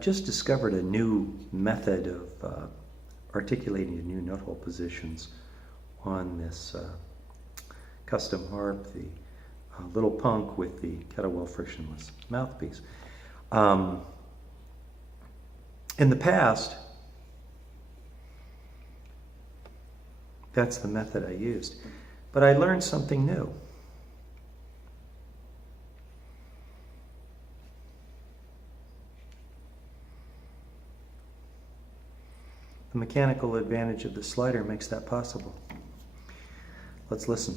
Just discovered a new method of articulating the new note hole positions on this custom harp, the little punk with the Kettlewell Frictionless Mouthpiece. In the past, that's the method I used, but I learned something new. The mechanical advantage of the slider makes that possible. Let's listen.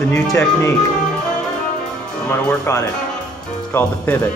It's a new technique. I'm going to work on it. It's called the pivot.